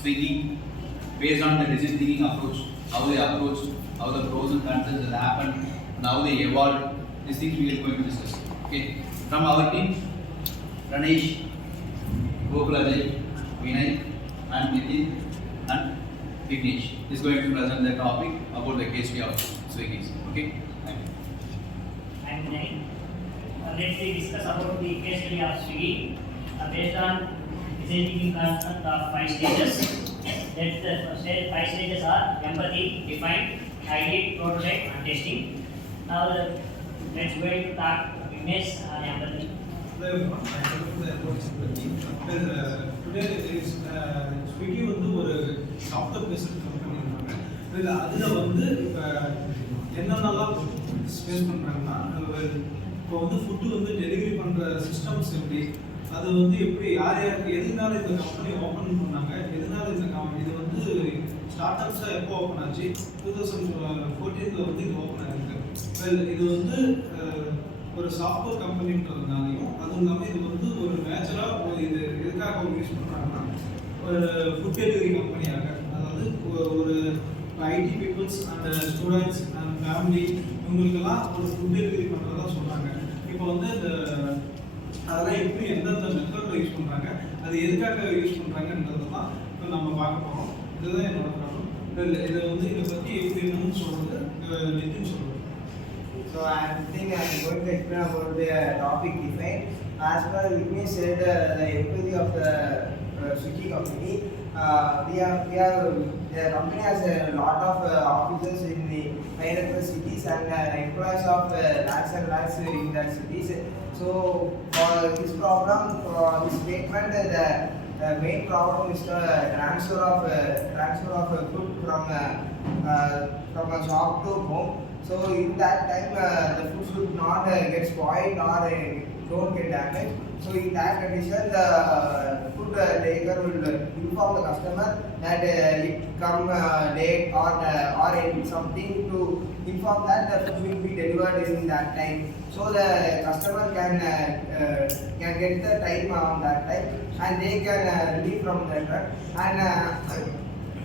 Swiggy, based on the decision thinking approach, how they approach, how the pros and cons that happen, and how they evolve. These things we are going to discuss. Okay. From our team, Ranesh, Gokul Ajay, Vinay, and Nitin, and Vignesh is going to present the topic about the case of Swiggy. Okay. Thank you. I'm Vinay. Let's discuss about the case study of Swiggy based on design thinking concept of 5 stages. That the 5 stages are empathy, define, ideate, prototype, and testing. Now let's go to talk Vignesh on empathy. Hello everyone, I am the employee team. Today is Swiggy வந்து ஒரு software based company இருக்காங்க. இதுல அதுல வந்து இப்ப என்னென்னலாம் space பண்றாங்கன்னா இப்போ வந்து ஃபுட் வந்து டெலிவரி பண்ற சிஸ்டம்ஸ் எப்படி, அது வந்து எப்படி யார் யாருக்கு எதனால இந்த கம்பெனி ஓப்பன் பண்ணாங்க, எதனால இந்த இது வந்து ஸ்டார்ட் அப்ஸாக எப்போ ஓப்பன் ஆச்சு, 2014 வந்து இது ஓப்பன் ஆயிருக்கு. இது வந்து ஒரு சாஃப்ட்வேர் கம்பெனின்றதுனாலையும் அதுவும் இல்லாமல் இது வந்து ஒரு நேச்சுராக இது எதுக்காக யூஸ் பண்ணுறாங்கன்னா ஒரு ஃபுட் டெலிவரி கம்பெனியாக, அதாவது ஒரு IT peoples and students and family இவங்களுக்கெல்லாம் ஒரு ஃபுட் டெலிவரி பண்ணுறதா சொல்கிறாங்க. இப்போ வந்து இந்த அதெல்லாம் எப்படி எந்தெந்த மெத்தடில் யூஸ் பண்ணுறாங்க, அது எதுக்காக யூஸ் பண்ணுறாங்கன்றது தான் இப்போ நம்ம பார்க்க போகிறோம். இதுதான் என்னோட ப்ராப்ளம். இதை வந்து இதை பற்றி எப்படி என்னன்னு சொல்கிறது நிதின் சொல்கிறது. So I think I am going to explain about the topic define. As per Vignesh said, the empathy of the Swiggy company. The company has a lot of offices in the 500 cities and employees of lakhs and lakhs in that cities. So for this problem, for this statement, the main problem is the transfer of food from a shop to home. So in that time, the food should not get spoiled or don't get damaged. So in that condition, the food taker will inform the customer that it come late or something to inform that the food will be delivered in that time. So the customer can get the time on that time and they can leave from the truck.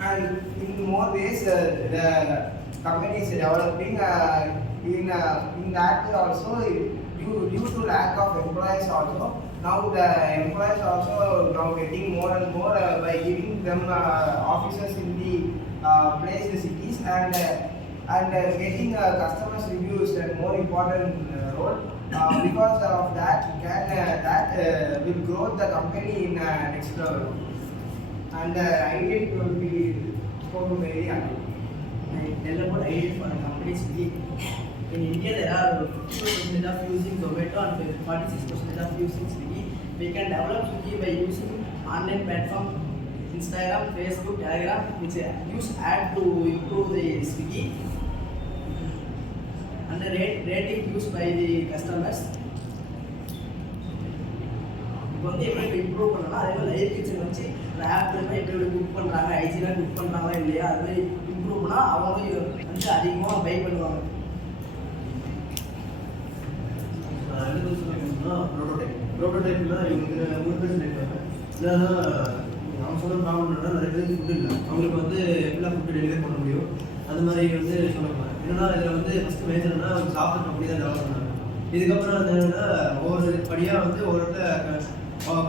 And in more ways, the company is developing in that also due to lack of employees also. Now the employees also now getting more and more by giving them offices in the place the cities and getting customers reviews and more important role. Because of that will grow the company in next level. And ideate will be spoken very highly. I tell about ideate for a company Swiggy. In India, there are 52% of using Zomato and 46% of using Swiggy. We can develop Swiggy by using online platform, Instagram, Facebook, Telegram, which use ad to improve the Swiggy. And the rating used by the customers. இப்போ வந்து எப்படி improve பண்ணலாம், அதே மாதிரி live kitchen வச்சு app எப்படி எப்படி book பண்ணுறாங்க, ஐஜிலாம் புக் பண்ணுறாங்களா இல்லையா, அது மாதிரி இம்ப்ரூவ் பண்ணால் அவங்களும் வந்து அதிகமாக பை பண்ணுவாங்க. ப்ரோட்டோடைப்னா இவங்களுக்கு 3 பேர் இருக்காங்க. இல்லைன்னா அவங்க சொன்ன ப்ராப்ளம் என்னன்னா நிறைய பேருக்கு ஃபுட் இல்லை, அவங்களுக்கு வந்து எப்படிலாம் ஃபுட்டு டெலிவரி பண்ண முடியும் அது மாதிரி வந்து சொல்லுவாங்க. என்னன்னா இதில் வந்து ஃபஸ்ட்டு மேஜர்னா அவங்க சாஃப்ட்வேர் கம்பெனி தான் டெவலப் பண்ணாங்க. இதுக்கப்புறம் வந்து என்னென்னா ஒவ்வொரு படியாக வந்து ஒவ்வொரு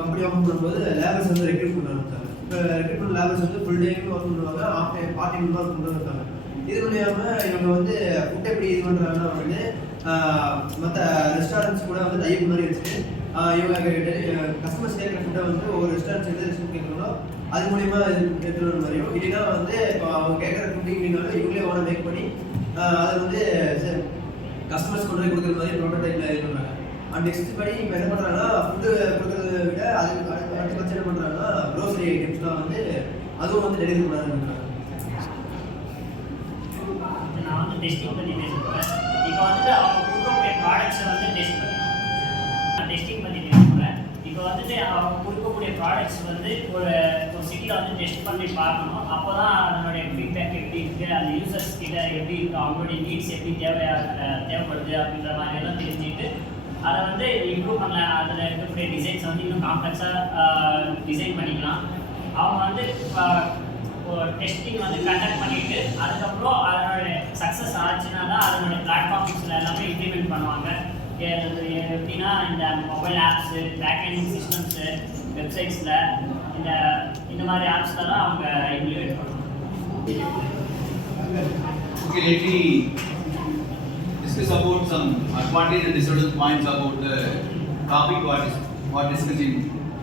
கம்பெனி ஓப்பன் பண்ணும்போது லேபர்ஸ் வந்து ரெக்ரூட் பண்ண ஆரம்பிச்சாங்க. இப்போ ரெக்ரூட் பண்ண லேபர்ஸ் வந்து ஃபுல் டைம் ஒர்க் பண்ணுவாங்க, off time part time work பண்ணுறது இருக்காங்க. இது மூலியமாக இவங்க வந்து ஃபுட் எப்படி இது பண்ணுறாங்கன்னா வந்து மற்ற ரெஸ்டாரண்ட்ஸ் கூட வந்து டைப் மாதிரி வச்சுட்டு இவங்க கஸ்டமர்ஸ் கேட்குற ஃபுட்டை வந்து ஒரு ரெஸ்டாரண்ட்ஸ் எந்த ரெஸ்டாரண்ட் கேட்குறாங்களோ அது மூலியமாக எடுத்துகிட்டு வர மாதிரியும், இல்லைன்னா வந்து இப்போ அவங்க கேட்குற ஃபுட்டு இல்லைனாலும் இவங்களே ஓன மேக் பண்ணி அதை வந்து கஸ்டமர்ஸ் கொண்டு போய் கொடுக்குற மாதிரி ப்ரோட்டோடைப்பில் இது பண்ணுறாங்க. அண்ட் நெக்ஸ்ட் படி இப்போ என்ன பண்ணுறாங்கன்னா ஃபுட்டு கொடுக்குறத விட அடுத்த பட்சம் என்ன பண்ணுறாங்கன்னா க்ரோசரி ஐட்டம்ஸ்லாம் வந்து அதுவும் வந்து டெலிவரி பண்ண ஆரம்பிக்கிறாங்க. நான் வந்து டெஸ்டிங் பற்றி பேச போகிறேன். இப்போ வந்துட்டு அவங்க கொடுக்கக்கூடிய ப்ராடக்ட்ஸை வந்து டெஸ்டிங் பற்றி பேச போகிறேன். இப்போ வந்துட்டு அவங்க கொடுக்கக்கூடிய ப்ராடக்ட்ஸ் வந்து ஒரு சிட்டியில் வந்து டெஸ்ட் பண்ணி பார்க்கணும். அப்போ தான் அதனுடைய ஃபீட்பேக் எப்படி இருக்குது, அந்த யூசர்ஸ் கிட்ட எப்படி இருக்குது, அவங்களுடைய நீட்ஸ் எப்படி தேவைப்படுது அப்படின்ற மாதிரியெல்லாம் தெரிஞ்சுக்கிட்டு அதை வந்து இம்ப்ரூவ் பண்ணலாம். அதில் இருக்கக்கூடிய டிசைன்ஸ் வந்து இன்னும் காம்ப்ளெக்ஸாக டிசைன் பண்ணிக்கலாம். அவங்க வந்து டெஸ்டிங் வந்து கண்டக்ட் பண்ணிட்டு அதுக்கப்புறம் அதனோட சக்ஸஸ் ஆச்சுன்னா தான் அதனோட பிளாட்ஃபார்ம்ஸில் எல்லாமே இம்ப்ளிமெண்ட் பண்ணுவாங்க. எப்படின்னா இந்த மொபைல் ஆப்ஸு, பேக்எண்ட் சிஸ்டம்ஸு, வெப்சைட்ஸில் இந்த மாதிரி ஆப்ஸ்லாம் அவங்க இம்ப்ளிமெண்ட் பண்ணுவாங்க. Okay, let me discuss about some advantage and disadvantage points about the topic what discussed in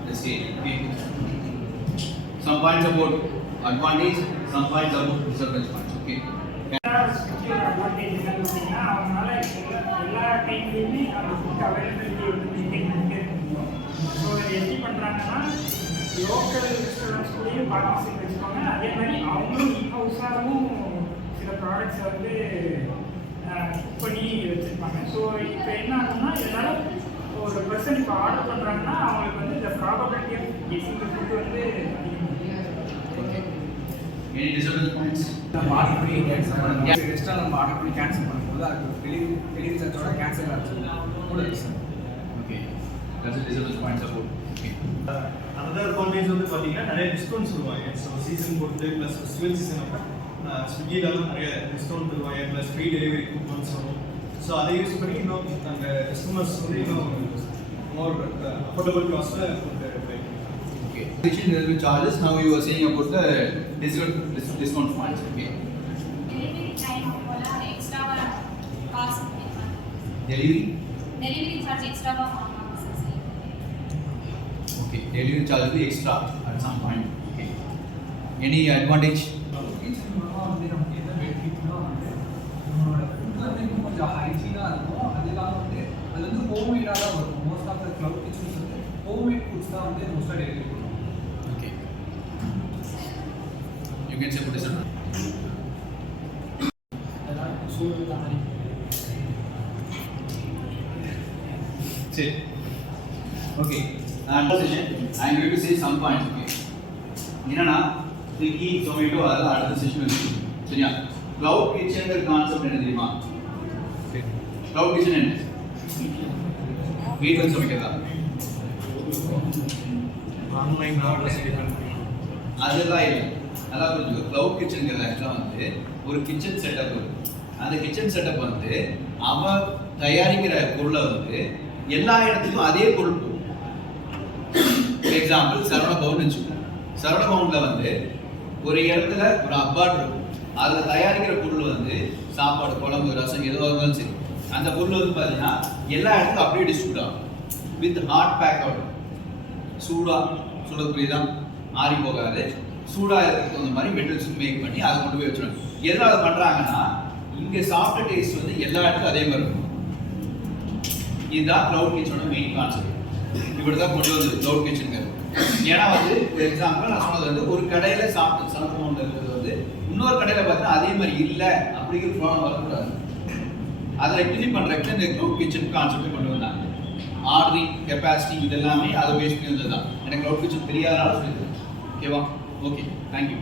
the stage. Okay. Some points about advantage, some points about disadvantage points. Okay. Advantage என்னன்னு பார்த்தீங்கன்னா அவங்களால எல்லா டைம்லையுமே அந்த food availability வந்து maintain பண்ணிட்டே இருக்க முடியும். So இதை எப்படி பண்ணுறாங்கன்னா லோக்கல் ரெஸ்டாரண்ட்ஸ் கூடயும் பார்ட்னர்ஷிப் வச்சுக்கோங்க. அதே மாதிரி அவங்களும் இன்ஹவுஸாகவும் சில ப்ராடக்ட்ஸை வந்து குக் பண்ணி வச்சுருப்பாங்க. ஸோ இப்போ என்ன ஆகும்னா இதனால் ஒரு பர்சன் இப்போ ஆர்டர் பண்ணுறாங்கன்னா அவங்களுக்கு வந்து இந்த probability of getting the food வந்து Any disadvantage points? நம்ம ஆர்டர் பண்ணி கேன்சல் பண்ணுவோம். ரெஸ்டாரண்ட் நம்ம ஆர்டர் பண்ணி கேன்சல் பண்ணும்போது அது டெலிவரி சார்ஜோட கேன்சல் ஆச்சு கூட இருக்கு sir. Okay. That's the disadvantage points about. Okay. another advantage வந்து பாத்தீங்கன்னா நிறைய டிஸ்கவுண்ட்ஸ் தருவாங்க. ஸோ சீசன் பொறுத்து ப்ளஸ் ஃபெஸ்டிவல் சீசன் அப்போ ஸ்விக்கிலலாம் நிறைய டிஸ்கவுண்ட் தருவாங்க, ப்ளஸ் ஃப்ரீ டெலிவரி கூப்பன்ஸ் வரும். ஸோ அதை யூஸ் பண்ணி இன்னும் அந்த கஸ்டமர்ஸ் வந்து இன்னும் மோர் அஃபோர்டபுள் காஸ்ட்டில் food Okay. Addition there will be charges. Now you were saying about the discount points. Okay. Delivery time போல extra cost Delivery. delivery charge extra வாங்குவாங்க sir. Okay. Delivery charge will be extra at some point. Okay. Any advantage? Kitchen மூலமாக வந்து நமக்கு என்ன பெனிஃபிட்னா வந்து நம்மளோட food வந்து இன்னும் கொஞ்சம் ஹைஜீனாக இருக்கும். அது இல்லாமல் வந்து அது வந்து ஹோம்மேடாக தான் வரும். Most of the cloud kitchens வந்து ஹோம்மேட் ஃபுட்ஸ் தான் வந்து மோஸ்ட்டாக டெலிவரி பண்ணுவோம். Okay. You can say about disadvantage. அதெல்லாம் சூழ்நிலை மாதிரி Say. Okay. And session, I am going to say some points. Okay. என்னன்னா ஸ்விக்கி ஜொமேட்டோ அதெல்லாம் அடுத்த செஷன் இருக்கு. சரியா? கிளவுட் கிச்சன்ங்கிற கான்செப்ட் என்ன தெரியுமா? கிளவுட் கிச்சன் என்ன? வீட்டில் சமைக்கிறதா? ஆன்லைன் ஆர்டர்ஸ் டிபெண்ட் அதெல்லாம் இல்லை. நல்லா புரிஞ்சுக்கோ. கிளவுட் கிச்சனுங்கிறது ஆக்சுவலாக வந்து ஒரு கிச்சன் செட்டப் இருக்கு. அந்த கிச்சன் செட்டப் வந்து அவன் தயாரிக்கிற பொருளை வந்து எல்லா இடத்துக்கும் அதே பொருள் போகும். ஃபார் எக்ஸாம்பிள் சரவண பவன் வச்சுக்கோங்க. சரவண பவனில் வந்து ஒரு இடத்துல ஒரு அப்பார்ட் இருக்கும். அதில் தயாரிக்கிற பொருள் வந்து சாப்பாடு, குழம்பு, ரசம் எதுவாக இருந்தாலும் சரி, அந்த பொருள் வந்து பார்த்தீங்கன்னா எல்லா இடத்துக்கும் அப்படியே டிஸ்ட்ரிபியூட் ஆகும். வித் ஹாட் பேக் அவுட், சூடாக புரியுதா, ஆறி போகாது, சூடாக இருக்கிறதுக்கு அந்த மாதிரி மெட்டீரியல்ஸ் மேக் பண்ணி அதை கொண்டு போய் வச்சுருவாங்க. எதனால் அதை பண்ணுறாங்கன்னா இங்கே சாஃப்ட் டேஸ்ட் வந்து எல்லா இடத்துக்கும் அதே மாதிரி இருக்கும். இதுதான் கிளவுட் கிச்சனோட மெயின் கான்செப்ட். இப்படி தான் கொண்டு வந்து கிளவுட் கிச்சனுங்கிறது. ஏன்னா வந்து ஒரு எக்ஸாம்பிள் நான் சொன்னது வந்து ஒரு கடையில் சாப்பிட்டு சமூகம் இருக்கிறது வந்து இன்னொரு கடையில் பார்த்தீங்கன்னா அதே மாதிரி இல்லை அப்படிங்கிற ப்ராப்ளம் வரக்கூடாது. அதை ரெக்டிஃபை பண்ணுறதுக்கு இந்த கிளவுட் கிச்சன் கான்செப்ட் கொண்டு வந்தாங்க. ஆர்டரிங் கெப்பாசிட்டி இதெல்லாமே அதை பேஸ் பண்ணி வந்தது தான். எனக்கு கிளவுட் கிச்சன் தெரியாதனால சொல்லியிருக்கேன். ஓகேவா? Okay, thank you.